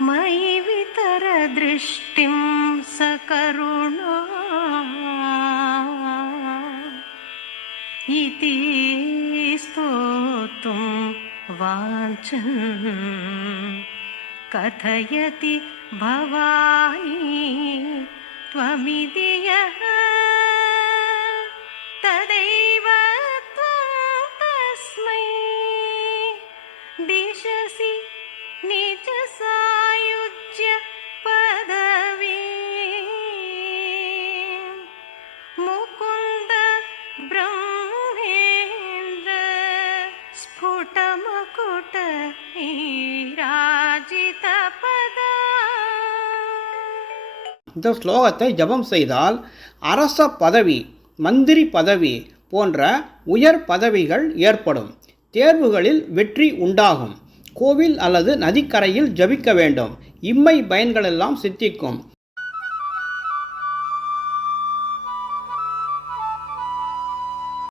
मयि वितरदृष्टिं सकरुणा इति स्तोतुं वाञ्छन् कथयति भवानी त्वमिति यः तदैव त्वं तस्मै दिशसि निजसायुज्य पदवी मुकुन्द ब्रह्मेन्द्र स्फुटमकुट ஈராஜிதபதா. இந்த ஸ்லோகத்தை ஜபம் செய்தால் அரச பதவி, மந்திரி பதவி போன்ற உயர் பதவிகள் ஏற்படும். தேர்வுகளில் வெற்றி உண்டாகும். கோவில் அல்லது நதிக்கரையில் ஜபிக்க வேண்டும். இம்மை பயன்களெல்லாம் சித்திக்கும்.